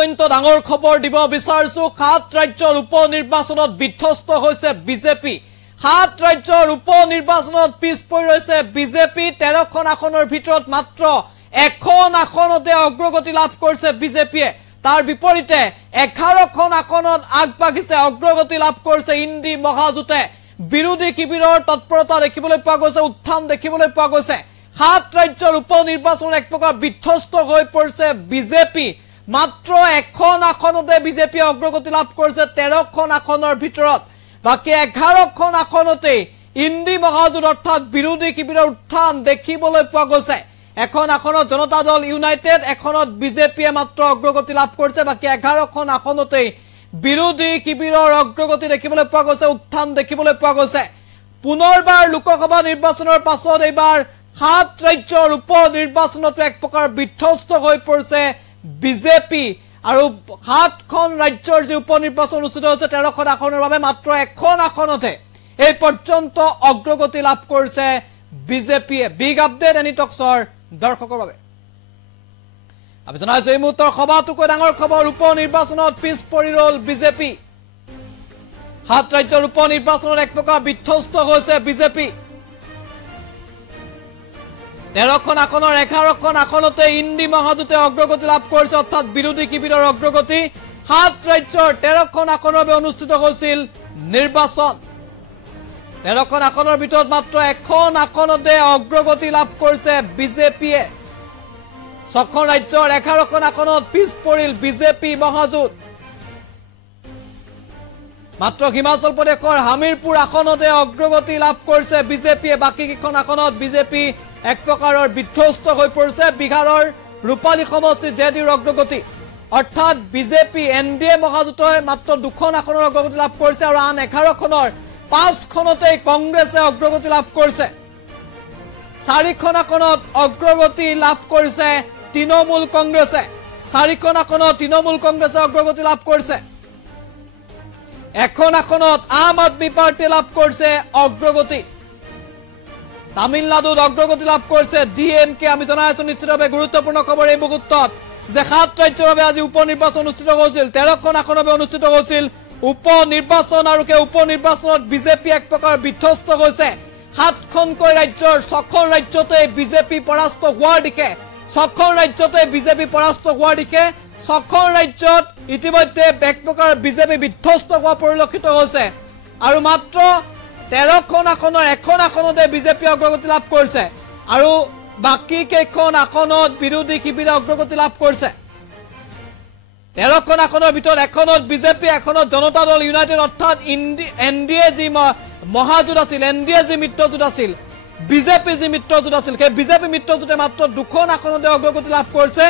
অত্যন্ত ডাঙৰ খবৰ দিব বিচাৰিছো 7 ৰাজ্যৰ উপ নিৰ্বাচনত বিধ্বস্ত হৈছে বিজেপি 7 ৰাজ্যৰ উপ নিৰ্বাচনত পিছ পৰি ৰৈছে বিজেপি 13খন আসনৰ ভিতৰত মাত্ৰ এখন আসনতে অগ্ৰগতি লাভ কৰিছে বিজেপিয়ে তাৰ বিপৰীতে 11খন আসনত আগবাঢ়িছে অগ্ৰগতি লাভ কৰিছে ইন্দি মহাজোঁটে বিৰোধী শিবিৰৰ তৎপৰতা দেখিবলৈ পোৱা গৈছে উত্থান দেখিবলৈ পোৱা গৈছে 7 ৰাজ্যৰ উপ নিৰ্বাচনৰ এক প্ৰকাৰ বিধ্বস্ত হৈ পৰিছে বিজেপি মাত্ৰ এখন আসনতে বিজেপি অগ্ৰগতি লাভ কৰিছে 13খন আসনৰ ভিতৰত বাকি 11খন আসনতে ইন্দি মহাজোঁট অৰ্থাৎ বিৰোধী শিবিৰৰ উত্থান দেখিবলৈ পোৱা গৈছে এখন আসনত জনতা দল ইউনাইটেড এখনত বিজেপিয়ে মাত্ৰ অগ্ৰগতি লাভ কৰিছে বাকি 11খন আসনতে বিৰোধী শিবিৰৰ অগ্ৰগতি দেখিবলৈ পোৱা গৈছে উত্থান দেখিবলৈ পোৱা গৈছে পুনৰবাৰ লোকসভা নিৰ্বাচনৰ পাছত এইবাৰ 7 ৰাজ্যৰ উপ নিৰ্বাচনত এক প্ৰকাৰ বিধ্বস্ত হৈ পৰিছে বিজেপি আৰু 7খন ৰাজ্যৰ যে উপ নিৰ্বাচন অনুষ্ঠিত হৈছে 13খন আসনৰ বাবে মাত্ৰ এখন আসনতে এই পৰ্যন্ত অগ্ৰগতি লাভ কৰিছে বিজেপিয়ে বিগ আপডেট এনি টক্সৰ দৰ্শকৰ বাবে আমি জনাইছো এই মুহূৰ্তৰ সভাটোকৈ ডাঙৰ খবৰ উপ নিৰ্বাচনত পিছ পৰি ৰল বিজেপি 7 ৰাজ্যৰ উপ নিৰ্বাচনত এক প্ৰকাৰ বিধ্বস্ত হৈছে বিজেপি 13খন আসনৰ 11খন আসনতে ইন্দি মহাজোঁটে অগ্ৰগতি লাভ কৰিছে অৰ্থাৎ বিৰোধী শিবিৰৰ অগ্ৰগতি 7 ৰাজ্যৰ 13খন আসনৰ বাবে অনুষ্ঠিত হৈছিল নিৰ্বাচন 13খন আসনৰ ভিতৰত মাত্ৰ এখন আসনতে অগ্ৰগতি লাভ কৰিছে বিজেপিয়ে 6খন ৰাজ্যৰ 11খন আসনত পিছ পৰিল বিজেপি মহাজোঁট মাত্ৰ হিমাচল প্ৰদেশৰ হামিৰপুৰ আসনতে অগ্ৰগতি লাভ কৰিছে বিজেপিয়ে বাকি কেইখন আসনত বিজেপি এক প্ৰকাৰৰ বিধ্বস্ত হৈ পৰিছে বিহাৰৰ ৰূপালী সমষ্টিৰ জেডিৰ অগ্ৰগতি অৰ্থাৎ বিজেপি এনডিএ মহাজোঁটে মাত্ৰ 2খন আসনৰ অগ্ৰগতি লাভ কৰিছে আৰু আন 11খনৰ 5খনতে কংগ্ৰেছে অগ্ৰগতি লাভ কৰিছে 4খন আসনত অগ্ৰগতি লাভ কৰিছে তৃণমূল কংগ্ৰেছে 4খন আসনত তৃণমূল কংগ্ৰেছে অগ্ৰগতি লাভ কৰিছে এখন আসনত আম আদমি পাৰ্টি লাভ কৰিছে অগ্ৰগতি তামিলনাডুত অগ্ৰগতি লাভ কৰিছে ডিএমকে আমি জনাইছো নিশ্চিতভাৱে গুৰুত্বপূৰ্ণ খবৰ এই মুহূৰ্তত যে 7 ৰাজ্যৰ বাবে আজি উপ নিৰ্বাচন অনুষ্ঠিত হৈছিল 13খন আসনৰ বাবে অনুষ্ঠিত হৈছিল উপ নিৰ্বাচন আৰু কে উপ নিৰ্বাচনত বিজেপি এক প্ৰকাৰ বিধ্বস্ত হৈছে 7খনকৈ ৰাজ্যৰ 6খন ৰাজ্যতে বিজেপি পৰাস্ত হোৱাৰ দিকে 6খন ৰাজ্যতে বিজেপি পৰাস্ত হোৱাৰ দিকে 6খন ৰাজ্যত ইতিমধ্যে এক প্ৰকাৰ বিজেপি বিধ্বস্ত হোৱা পৰিলক্ষিত হৈছে আৰু মাত্ৰ 13খন আসনৰ এখন আসনতে বিজেপি অগ্ৰগতি লাভ কৰিছে আৰু বাকি কেইখন আসনত বিৰোধী শিবিৰে অগ্ৰগতি লাভ কৰিছে 13খন আসনৰ ভিতৰত এখনত বিজেপি এখনত জনতা দল ইউনাইটেড অৰ্থাৎ এনডিএ যি মহাজোঁট আছিল এনডিএ যি মিত্ৰজোঁট আছিল বিজেপি যি মিত্ৰজোঁট আছিল সেই বিজেপি মিত্ৰজোঁটে মাত্ৰ 2খন আসনতে অগ্ৰগতি লাভ কৰিছে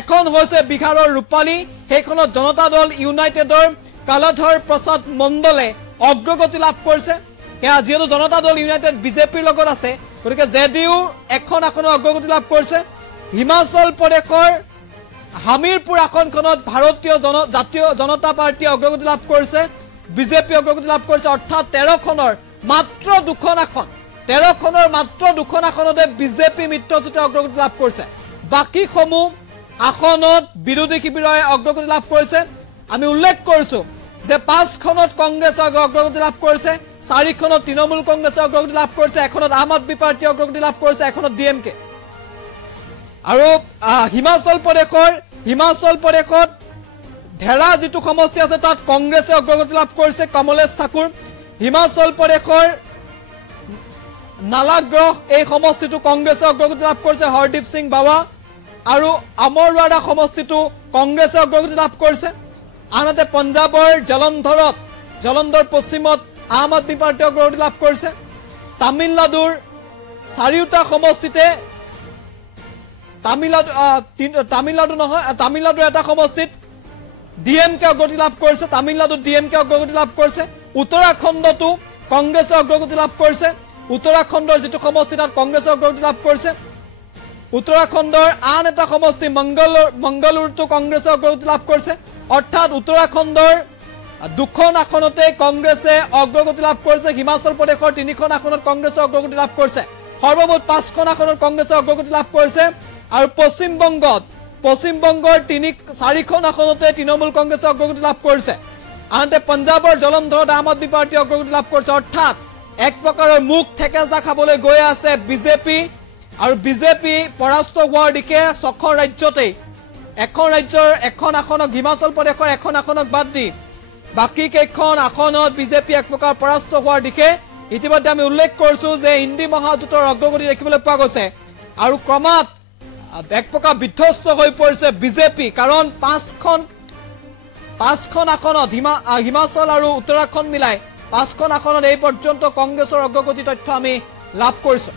এখন হৈছে বিহাৰৰ ৰূপালী সেইখনত জনতা দল ইউনাইটেডৰ কালাধৰ প্ৰসাদ মণ্ডলে অগ্ৰগতি লাভ কৰিছে সেয়া যিহেতু জনতা দল ইউনাইটেড বিজেপিৰ লগত আছে গতিকে জেডিইউ এখন আসনৰ অগ্ৰগতি লাভ কৰিছে হিমাচল প্ৰদেশৰ হামিৰপুৰ আসনখনত ভাৰতীয় জাতীয় জনতা পাৰ্টি অগ্ৰগতি লাভ কৰিছে বিজেপি অগ্ৰগতি লাভ কৰিছে অৰ্থাৎ 13খনৰ মাত্ৰ 2খন আসন 13খনৰ মাত্ৰ 2খন আসনতে বিজেপি মিত্ৰজোঁটে অগ্ৰগতি লাভ কৰিছে বাকি সমূহ আসনত বিৰোধী শিবিৰে অগ্ৰগতি লাভ কৰিছে আমি উল্লেখ কৰিছো যে 5খনত কংগ্ৰেছে অগ্ৰগতি লাভ কৰিছে 4খনত তৃণমূল কংগ্ৰেছে অগ্ৰগতি লাভ কৰিছে এখনত আম আদমি পাৰ্টি অগ্ৰগতি লাভ কৰিছে এখনত ডিএমকে আৰু হিমাচল প্ৰদেশত ধেৰা যিটো সমষ্টি আছে তাত কংগ্ৰেছে অগ্ৰগতি লাভ কৰিছে কমলেশ ঠাকুৰ হিমাচল প্ৰদেশৰ নালাগ্ৰহ এই সমষ্টিটো কংগ্ৰেছে অগ্ৰগতি লাভ কৰিছে হৰদীপ সিং বাবা আৰু আমৰৱাড়া সমষ্টিটো কংগ্ৰেছে অগ্ৰগতি লাভ কৰিছে আনহাতে পঞ্জাবৰ জলন্ধৰ পশ্চিমত আম আদমি পাৰ্টি অগ্ৰগতি লাভ কৰিছে তামিলনাডুৰ 4টা সমষ্টিতে তামিলনাডুৰ এটা সমষ্টিত ডিএমকে অগ্ৰগতি লাভ কৰিছে তামিলনাডুত ডিএমকে অগ্ৰগতি লাভ কৰিছে উত্তৰাখণ্ডতো কংগ্ৰেছে অগ্ৰগতি লাভ কৰিছে উত্তৰাখণ্ডৰ যিটো সমষ্টি তাত কংগ্ৰেছে অগ্ৰগতি লাভ কৰিছে উত্তৰাখণ্ডৰ আন এটা সমষ্টি মংগলুৰুতো কংগ্ৰেছে অগ্ৰগতি লাভ কৰিছে অৰ্থাৎ উত্তৰাখণ্ডৰ 2খন আসনতে কংগ্ৰেছে অগ্ৰগতি লাভ কৰিছে হিমাচল প্ৰদেশৰ 3খন আসনত কংগ্ৰেছে অগ্ৰগতি লাভ কৰিছে সৰ্বমুঠ 5খন আসনত কংগ্ৰেছে অগ্ৰগতি লাভ কৰিছে আৰু পশ্চিম বংগত পশ্চিমবংগৰ 4খন আসনতে তৃণমূল কংগ্ৰেছে অগ্ৰগতি লাভ কৰিছে আনহাতে পঞ্জাবৰ জলন্ধৰত আম আদমি পাৰ্টি অগ্ৰগতি লাভ কৰিছে অৰ্থাৎ এক প্ৰকাৰৰ মুখ ঠেকেচা খাবলৈ গৈ আছে বিজেপি আৰু বিজেপি পৰাস্ত হোৱাৰ দিকে ছখন ৰাজ্যতে এখন ৰাজ্যৰ এখন আসনক হিমাচল প্ৰদেশৰ এখন আসনক বাদ দি বাকি কেইখন আসনত বিজেপি এক প্ৰকাৰ পৰাস্ত হোৱাৰ দিকে ইতিমধ্যে আমি উল্লেখ কৰিছো যে ইণ্ডি মহাজোঁটৰ অগ্ৰগতি দেখিবলৈ পোৱা গৈছে আৰু ক্ৰমাৎ এক প্ৰকাৰ বিধ্বস্ত হৈ পৰিছে বিজেপি কাৰণ পাঁচখন আসনত হিমাচল আৰু উত্তৰাখণ্ড মিলাই পাঁচখন আসনত এই পৰ্যন্ত কংগ্ৰেছৰ অগ্ৰগতি তথ্য আমি লাভ কৰিছো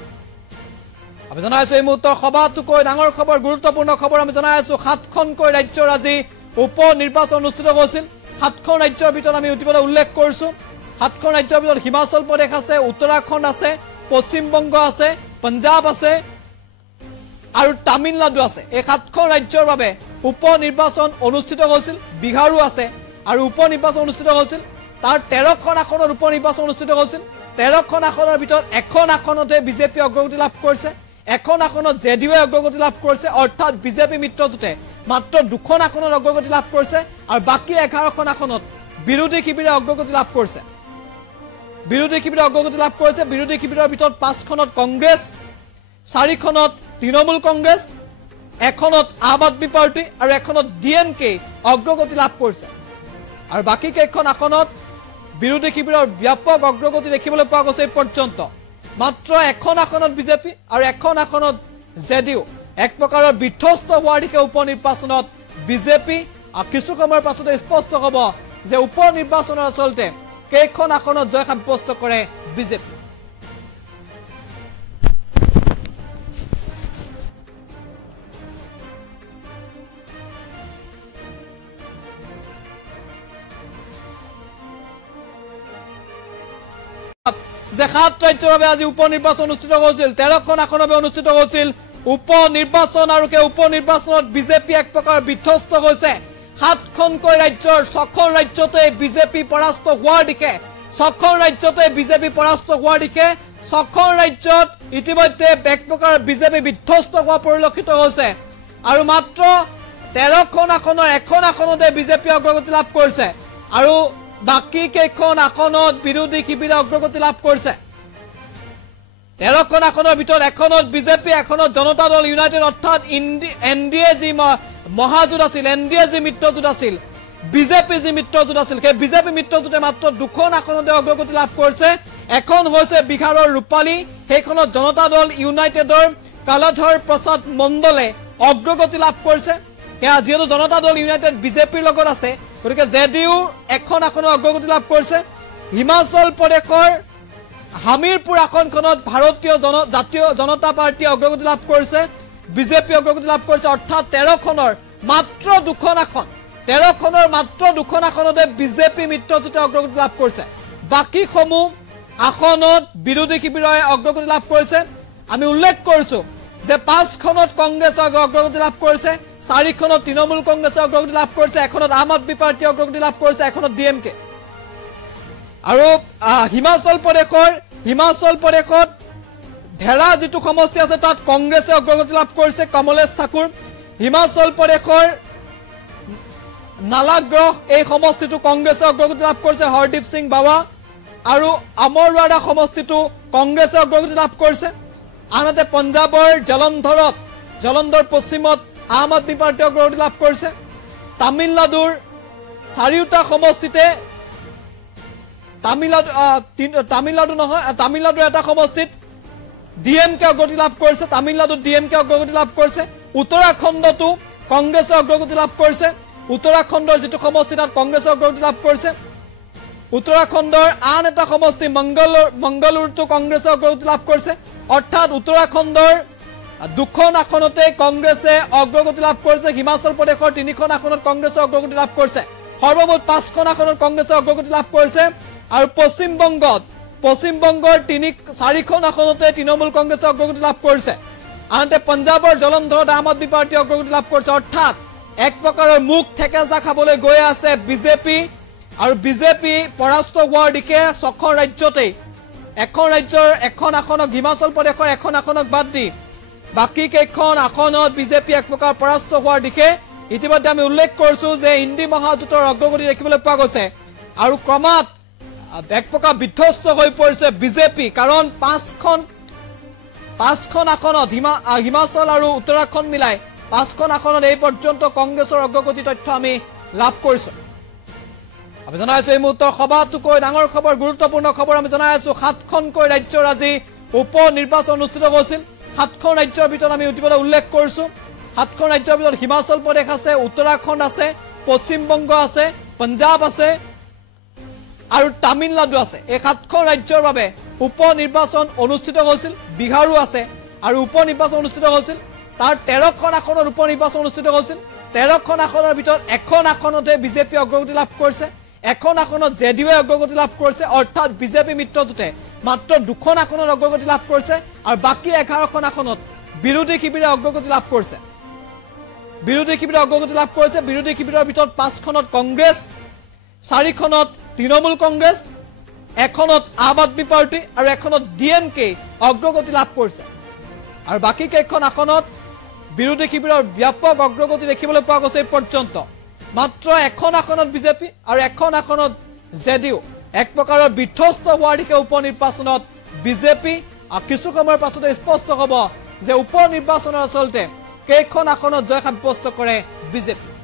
আমি জনাই আছো এই মুহূৰ্তৰ সভাটোকৈ ডাঙৰ খবৰ গুৰুত্বপূৰ্ণ খবৰ আমি জনাই আছো 7খনকৈ ৰাজ্যৰ আজি উপ নিৰ্বাচন অনুষ্ঠিত হৈছিল 7খন ৰাজ্যৰ ভিতৰত আমি ইতিমধ্যে উল্লেখ কৰিছো 7খন ৰাজ্যৰ ভিতৰত হিমাচল প্ৰদেশ আছে উত্তৰাখণ্ড আছে পশ্চিমবংগ আছে পঞ্জাব আছে আৰু তামিলনাডু আছে এই 7খন ৰাজ্যৰ বাবে উপ নিৰ্বাচন অনুষ্ঠিত হৈছিল বিহাৰো আছে আৰু উপ নিৰ্বাচন অনুষ্ঠিত হৈছিল তাৰ 13খন আসনৰ উপ নিৰ্বাচন অনুষ্ঠিত হৈছিল 13খন আসনৰ ভিতৰত এখন আসনতে বিজেপি অগ্ৰগতি লাভ কৰিছে এখন আসনত জেডিইউ অগ্ৰগতি লাভ কৰিছে অৰ্থাৎ বিজেপি মিত্ৰজোঁটে মাত্ৰ দুখন আসনত অগ্ৰগতি লাভ কৰিছে আৰু বাকি 11খন আসনত বিৰোধী শিবিৰে অগ্ৰগতি লাভ কৰিছে বিৰোধী শিবিৰৰ ভিতৰত 5খনত কংগ্ৰেছ 4খনত তৃণমূল কংগ্ৰেছ এখনত আম আদমি পাৰ্টি আৰু এখনত ডিএমকে অগ্ৰগতি লাভ কৰিছে আৰু বাকি কেইখন আসনত বিৰোধী শিবিৰৰ ব্যাপক অগ্ৰগতি দেখিবলৈ পোৱা গৈছে এই পৰ্যন্ত মাত্ৰ এখন আসনত বিজেপি আৰু এখন আসনত জেডিইউ এক প্ৰকাৰৰ বিধ্বস্ত হোৱাৰ দিকে উপ নিৰ্বাচনত বিজেপি আৰু কিছু সময়ৰ পাছতে স্পষ্ট হ'ব যে উপ নিৰ্বাচনৰ আচলতে কেইখন আসনত জয় সাব্যস্ত কৰে বিজেপি যে 7 ৰাজ্যৰ বাবে আজি উপ নিৰ্বাচন অনুষ্ঠিত হৈছিল 13খন আসনৰ বাবে অনুষ্ঠিত হৈছিল উপ নিৰ্বাচন আৰু কে উপ নিৰ্বাচনত বিজেপি এক প্ৰকাৰ বিধ্বস্ত হৈছে 7খনকৈ ৰাজ্যৰ 6খন ৰাজ্যতে বিজেপি পৰাস্ত হোৱাৰ দিকে 6খন ৰাজ্যতে বিজেপি পৰাস্ত হোৱাৰ দিকে 6খন ৰাজ্যত ইতিমধ্যে এক প্ৰকাৰ বিজেপি বিধ্বস্ত হোৱা পৰিলক্ষিত হৈছে আৰু মাত্ৰ 13খন আসনৰ এখন আসনতে বিজেপি অগ্ৰগতি লাভ কৰিছে আৰু বাকি কেইখন আসনত বিৰোধী শিবিৰে অগ্ৰগতি লাভ কৰিছে 13খন আসনৰ ভিতৰত এখনত বিজেপি এখনত জনতা দল ইউনাইটেড অৰ্থাৎ এনডিএ যি মহাজোঁট আছিল এনডিএ যি মিত্ৰজোঁট আছিল বিজেপি যি মিত্ৰজোঁট আছিল সেই বিজেপি মিত্ৰজোঁটে মাত্ৰ দুখন আসনতে অগ্ৰগতি লাভ কৰিছে এখন হৈছে বিহাৰৰ ৰূপালী সেইখনত জনতা দল ইউনাইটেডৰ কালাধৰ প্ৰসাদ মণ্ডলে অগ্ৰগতি লাভ কৰিছে সেয়া যিহেতু জনতা দল ইউনাইটেড বিজেপিৰ লগত আছে গতিকে জেডিইউ এখন আসনৰ অগ্ৰগতি লাভ কৰিছে হিমাচল প্ৰদেশৰ হামিৰপুৰ আসনখনত ভাৰতীয় জাতীয় জনতা পাৰ্টিয়ে অগ্ৰগতি লাভ কৰিছে বিজেপি অগ্ৰগতি লাভ কৰিছে অৰ্থাৎ 13খনৰ মাত্ৰ দুখন আসন 13খনৰ মাত্ৰ দুখন আসনতে বিজেপি মিত্ৰজোঁটে অগ্ৰগতি লাভ কৰিছে বাকি সমূহ আসনত বিৰোধী শিবিৰে অগ্ৰগতি লাভ কৰিছে আমি উল্লেখ কৰিছো যে 5খনত কংগ্ৰেছে অগ্ৰগতি লাভ কৰিছে 4খনত তৃণমূল কংগ্ৰেছে অগ্ৰগতি লাভ কৰিছে এখনত আম আদমি পাৰ্টি অগ্ৰগতি লাভ কৰিছে এখনত ডিএমকে আৰু হিমাচল প্ৰদেশত ধেৰা যিটো সমষ্টি আছে তাত কংগ্ৰেছে অগ্ৰগতি লাভ কৰিছে কমলেশ ঠাকুৰ হিমাচল প্ৰদেশৰ নালাগ্ৰহ এই সমষ্টিটো কংগ্ৰেছে অগ্ৰগতি লাভ কৰিছে হৰদীপ সিং বাৱা আৰু আমৰৱাড়া সমষ্টিটো কংগ্ৰেছে অগ্ৰগতি লাভ কৰিছে আনহাতে পঞ্জাবৰ জলন্ধৰ পশ্চিমত আম আদমি পাৰ্টি অগ্ৰগতি লাভ কৰিছে তামিলনাডুৰ চাৰিওটা সমষ্টিতে তামিলনাডুৰ এটা সমষ্টিত ডিএমকে অগ্ৰগতি লাভ কৰিছে তামিলনাডুত ডিএমকে অগ্ৰগতি লাভ কৰিছে উত্তৰাখণ্ডতো কংগ্ৰেছে অগ্ৰগতি লাভ কৰিছে উত্তৰাখণ্ডৰ যিটো সমষ্টি তাত কংগ্ৰেছে অগ্ৰগতি লাভ কৰিছে উত্তৰাখণ্ডৰ আন এটা সমষ্টি মংগলুৰুতো কংগ্ৰেছে অগ্ৰগতি লাভ কৰিছে অৰ্থাৎ উত্তৰাখণ্ডৰ দুখন আসনতে কংগ্ৰেছে অগ্ৰগতি লাভ কৰিছে হিমাচল প্ৰদেশৰ 3খন আসনত কংগ্ৰেছে অগ্ৰগতি লাভ কৰিছে সৰ্বমুঠ 5খন আসনত কংগ্ৰেছে অগ্ৰগতি লাভ কৰিছে আৰু পশ্চিমবংগৰ 4খন আসনতে তৃণমূল কংগ্ৰেছে অগ্ৰগতি লাভ কৰিছে আনহাতে পঞ্জাবৰ জলন্ধৰত আম আদমি পাৰ্টি অগ্ৰগতি লাভ কৰিছে অৰ্থাৎ এক প্ৰকাৰৰ মুখ ঠেকেচা খাবলৈ গৈ আছে বিজেপি আৰু বিজেপি পৰাস্ত হোৱাৰ দিকে 6খন ৰাজ্যতে এখন ৰাজ্যৰ এখন আসনক হিমাচল প্ৰদেশৰ এখন আসনক বাদ দি বাকি কেইখন আসনত বিজেপি এক প্ৰকাৰ পৰাস্ত হোৱাৰ দিশে ইতিমধ্যে আমি উল্লেখ কৰিছো যে ইণ্ডি মহাজোঁটৰ অগ্ৰগতি দেখিবলৈ পোৱা গৈছে আৰু ক্ৰমাৎ এক প্ৰকাৰ বিধ্বস্ত হৈ পৰিছে বিজেপি কাৰণ পাঁচখন আসনত হিমাচল আৰু উত্তৰাখণ্ড মিলাই পাঁচখন আসনত এই পৰ্যন্ত কংগ্ৰেছৰ অগ্ৰগতি তথ্য আমি লাভ কৰিছো আমি জনাই আছো এই মুহূৰ্তৰ সবাতোকৈ ডাঙৰ খবৰ গুৰুত্বপূৰ্ণ খবৰ আমি জনাই আছো 7খনকৈ ৰাজ্যৰ আজি উপ নিৰ্বাচন অনুষ্ঠিত হৈছিল 7খন ৰাজ্যৰ ভিতৰত আমি ইতিমধ্যে উল্লেখ কৰিছো 7খন ৰাজ্যৰ ভিতৰত হিমাচল প্ৰদেশ আছে উত্তৰাখণ্ড আছে পশ্চিম বংগ আছে পঞ্জাব আছে আৰু তামিলনাডু আছে এই 7খন ৰাজ্যৰ বাবে উপ নিৰ্বাচন অনুষ্ঠিত হৈছিল বিহাৰো আছে আৰু উপ নিৰ্বাচন অনুষ্ঠিত হৈছিল তাৰ 13খন আসনৰ উপ নিৰ্বাচন অনুষ্ঠিত হৈছিল 13খন আসনৰ ভিতৰত এখন আসনতে বিজেপি অগ্ৰগতি লাভ কৰিছে এখন আসনত জেডিইউ অগ্ৰগতি লাভ কৰিছে অৰ্থাৎ বিজেপি মিত্ৰজোঁটে মাত্ৰ দুখন আসনৰ অগ্ৰগতি লাভ কৰিছে আৰু বাকি 11খন আসনত বিৰোধী শিবিৰে অগ্ৰগতি লাভ কৰিছে বিৰোধী শিবিৰৰ ভিতৰত 5খনত কংগ্ৰেছ 4খনত তৃণমূল কংগ্ৰেছ এখনত আম আদমি পাৰ্টি আৰু এখনত ডিএমকে অগ্ৰগতি লাভ কৰিছে আৰু বাকি কেইখন আসনত বিৰোধী শিবিৰৰ ব্যাপক অগ্ৰগতি দেখিবলৈ পোৱা গৈছে পৰ্যন্ত মাত্ৰ এখন আসনত বিজেপি আৰু এখন আসনত জেডিইউ এক প্ৰকাৰৰ বিধ্বস্ত হোৱাৰ দিশে উপ নিৰ্বাচনত বিজেপি আৰু কিছু সময়ৰ পাছতে স্পষ্ট হ'ব যে উপ নিৰ্বাচনৰ আচলতে কেইখন আসনত জয় সাব্যস্ত কৰে বিজেপি